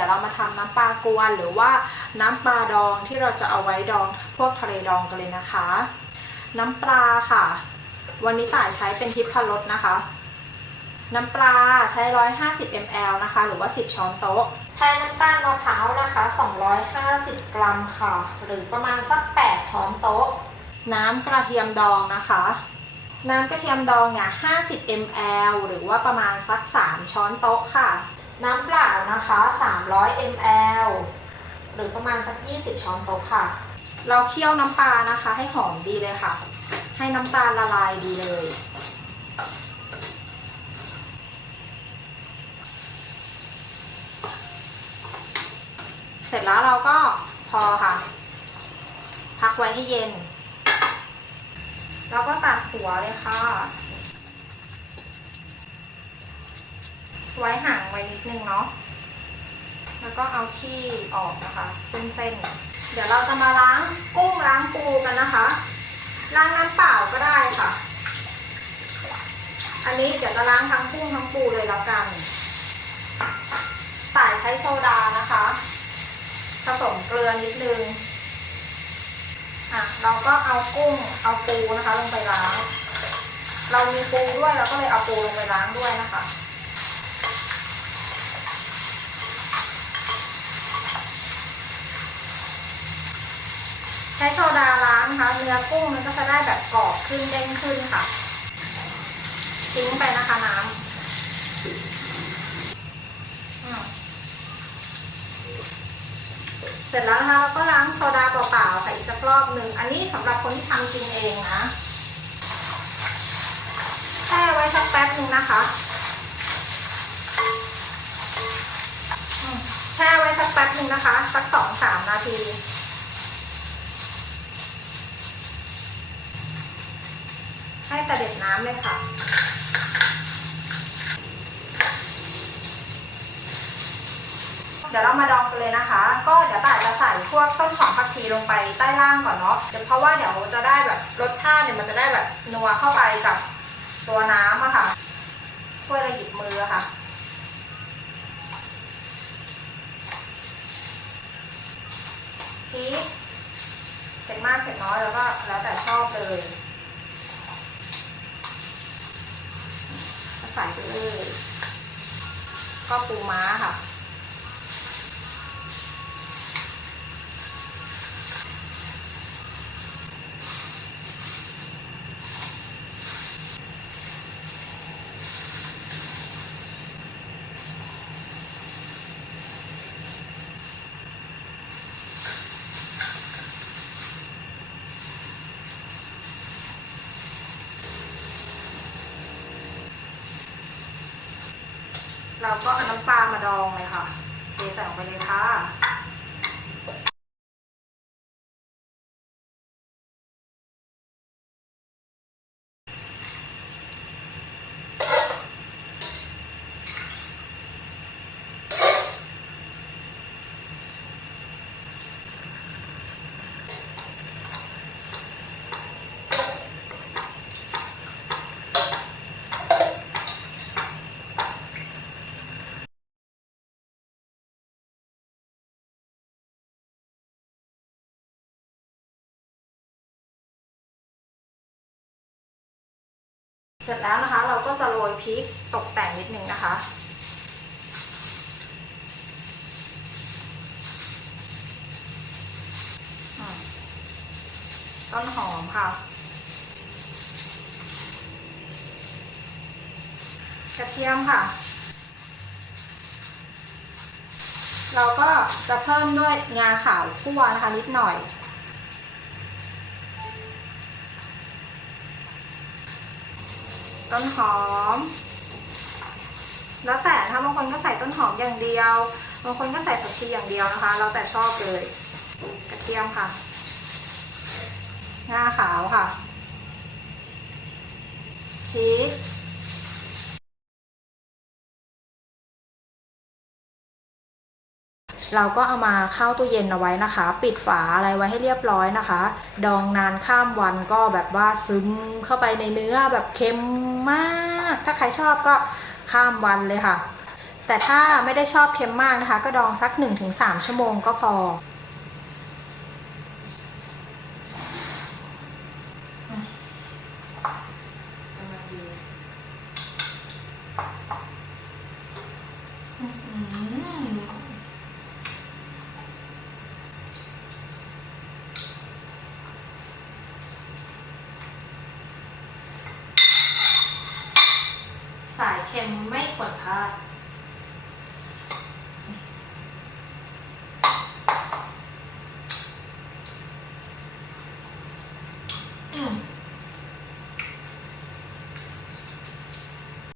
ดี๋ยวเรามาทำน้ำปลากวนหรือว่าน้ำปลาดองที่เราจะเอาไว้ดองพวกทะเลดองกันเลยนะคะ น้ำปลาค่ะ วันนี้ต่ายใช้เป็นทิพรสนะคะ น้ำปลาใช้ 150 ml นะคะ หรือว่า 10 ช้อนโต๊ะ ใช้น้ำตาลมะพร้าวนะคะ 250 กรัมค่ะ หรือประมาณสัก 8 ช้อนโต๊ะ น้ำกระเทียมดองนะคะน้ำกระเทียมดองเนี่ย50 ml หรือว่าประมาณสัก 3 ช้อนโต๊ะค่ะ น้ำเปล่านะคะ 300 ml หรือประมาณสัก 20 ช้อนโต๊ะค่ะ เราเคี่ยวน้ำปลานะคะ ให้หอมดีเลยค่ะ ให้น้ำตาลละลายดีเลย เสร็จแล้วเราก็พอค่ะ พักไว้ให้เย็นแล้วก็ตัดหัวเลยค่ะ ไว้ห่างไว้นิดนึงเนาะ แล้วก็เอาขี้ออกนะคะ เส้นๆ เดี๋ยวเราจะมาล้างกุ้งล้างปูกันนะคะ ล้างน้ำเปล่าก็ได้ค่ะ อันนี้เดี๋ยวจะล้างทั้งกุ้งทั้งปูเลยแล้วกันสายใช้โซดานะคะ ผสมเกลือนิดนึง อะ เราก็เอากุ้งเอาปูนะคะ ลงไปล้าง เรามีปูด้วยเราก็เลยเอาปูลงไปล้างด้วยนะคะ ช้โซดาล้างนะคะ เนื้อกุ้งมันก็จะได้แบบกรอบขึ้นเด้งขึ้นค่ะ ทิ้งไปนะคะน้ำเสร็จแล้วนะคะเราก็ล้างโซดาเปล่าๆค่ะอีกสักรอบหนึ่งอันนี้สำหรับคนที่ทำกินเองนะแช่ไว้สักแป๊บหนึ่งนะคะแช่ไว้สักแป๊บหนึ่งนะคะ สักสองสามนาที ให้ แต่เด็ดน้ำเลยค่ะ เดี๋ยวเรามาดองกันเลยนะคะ ก็เดี๋ยวต่ายจะใส่พวกต้นหอมผักชีลงไปใต้ล่างก่อนเนาะเดี๋ยวเพราะว่าเดี๋ยวจะได้แบบรสชาติเนี่ยมันจะได้แบบนัวเข้าไปกับตัวน้ำอะค่ะช่วยระหยิบมือค่ะพริกเผ็ดมากเผ็ดน้อยแล้วก็แล้วแต่ชอบเลย ใส่ไปเลย ก็ปูม้าค่ะ เราก็เอาน้ำปลามาดองเลยค่ะเทใส่ลงไปเลยค่ะ ร็จแล้วนะคะ เราก็จะโรยพริกตกแต่งนิดนึงนะคะ ต้นหอมค่ะ กระเทียมค่ะ เราก็จะเพิ่มด้วยงาขาวคั่วนะคะนิดหน่อย ต้นหอม แล้วแต่ถ้าบางคนก็ใส่ต้นหอมอย่างเดียว บางคนก็ใส่ผักชีอย่างเดียวนะคะ แล้วแต่ชอบเลย กระเทียมค่ะ งาขาวค่ะพริกเราก็เอามาเข้าตู้เย็นเอาไว้นะคะ ปิดฝาอะไรไว้ให้เรียบร้อยนะคะ ดองนานข้ามวันก็แบบว่าซึมเข้าไปในเนื้อแบบเค็ม มาก ถ้าใครชอบก็ข้ามวันเลยค่ะ แต่ถ้าไม่ได้ชอบเค็มมากนะคะ ก็ดองสัก 1-3 ชั่วโมงก็พอ กำลังดีอื้อหือสาย เค็มไม่ควรพลาด